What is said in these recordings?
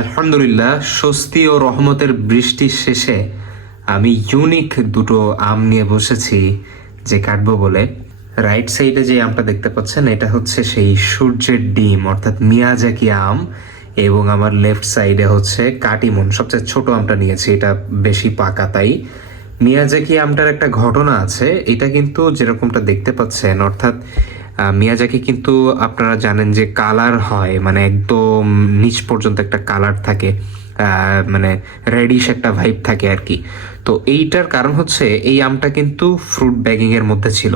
আলহামদুলিল্লাহ, স্বস্তি ও রহমতের বৃষ্টির শেষে আমি ইউনিক দুটো আম নিয়ে বসেছি যে কাটবো বলে। রাইট সাইডে যে আমটা দেখতে পাচ্ছেন এটা হচ্ছে সেই সূর্যের ডিম অর্থাৎ মিয়াজাকি আম, এবং আমার লেফট সাইডে হচ্ছে কাটিমন, সবচেয়ে ছোট আমটা নিয়েছি, এটা বেশি পাকা তাই। মিয়াজাকি আমটার একটা ঘটনা আছে, এটা কিন্তু যেরকমটা দেখতে পাচ্ছেন অর্থাৎ মিয়াজাকি কিন্তু আপনারা জানেন যে কালার হয়, মানে একদম নিচ পর্যন্ত একটা কালার থাকে, মানে রেডিশ একটা ভাইব থাকে আর কি। তো এইটার কারণ হচ্ছে এই আমটা কিন্তু ফ্রুট ব্যাগিং এর মধ্যে ছিল।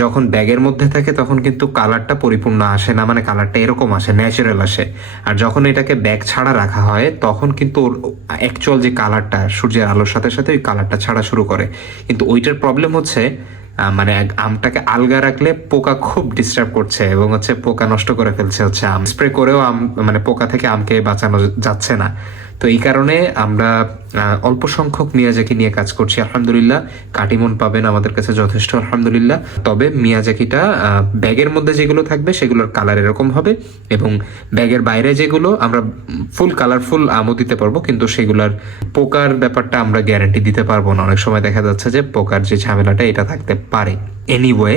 যখন ব্যাগের মধ্যে থাকে তখন কিন্তু কালারটা পরিপূর্ণ আসে না, মানে কালারটা এরকম আসে, ন্যাচারাল আসে। আর যখন এটাকে ব্যাগ ছাড়া রাখা হয় তখন কিন্তু ওর অ্যাকচুয়াল যে কালারটা সূর্যের আলোর সাথে সাথে ওই কালারটা ছাড়া শুরু করে। কিন্তু ওইটার প্রবলেম হচ্ছে মানে আমটাকে আলগা রাখলে পোকা খুব ডিস্টার্ব করছে, এবং হচ্ছে পোকা নষ্ট করে ফেলছে, হচ্ছে আম স্প্রে করেও আম মানে পোকা থেকে আমকে বাঁচানো যাচ্ছে না। তো এই কারণে আমরা অল্প সংখ্যক মিয়াজাকি নিয়ে কাজ করছি আলহামদুলিল্লাহ। কাটিমন পাবেন আমাদের কাছে যথেষ্ট আলহামদুলিল্লাহ। তবে মিয়াজাকিটা ব্যাগের মধ্যে যেগুলো থাকবে সেগুলোর কালার এরকম হবে, এবং ব্যাগের বাইরে যেগুলো আমরা ফুল কালারফুল আমও দিতে পারবো, কিন্তু সেগুলোর পোকার ব্যাপারটা আমরা গ্যারান্টি দিতে পারবো না। অনেক সময় দেখা যাচ্ছে যে পোকার যে ঝামেলাটা এটা থাকতে পারে। এনিওয়ে,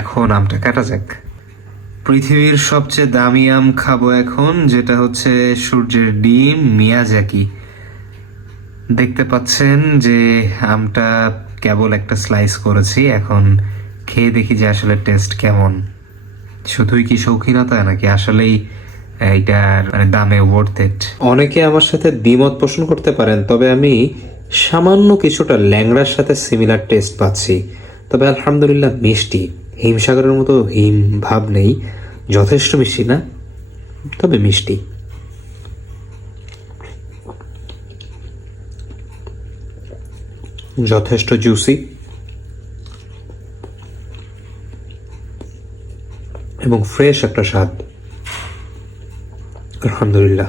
এখন আমটা কাটা যাক। পৃথিবীর সবচেয়ে দামি আম খাবো এখন, যেটা হচ্ছে সূর্যের ডিম মিয়াজাকি। দেখতে পাচ্ছেন যে আমটা কেবল একটা স্লাইস করেছি, এখন খেয়ে দেখি যে আসলে টেস্ট কেমন। শুধুই কি শৌখিনতা, নাকি আসলেই এইটার মানে দামে ওয়ার্থ ইট। অনেকে আমার সাথে দ্বিমত পোষণ করতে পারেন, তবে আমি সামান্য কিছুটা ল্যাংড়ার সাথে সিমিলার টেস্ট পাচ্ছি। তবে আলহামদুলিল্লাহ মিষ্টি, হিমসাগরের মতো হিম ভাব নেই, যথেষ্ট মিষ্টি না, তবে মিষ্টি। যথেষ্ট জুসি এবং ফ্রেশ একটা স্বাদ, আলহামদুলিল্লাহ।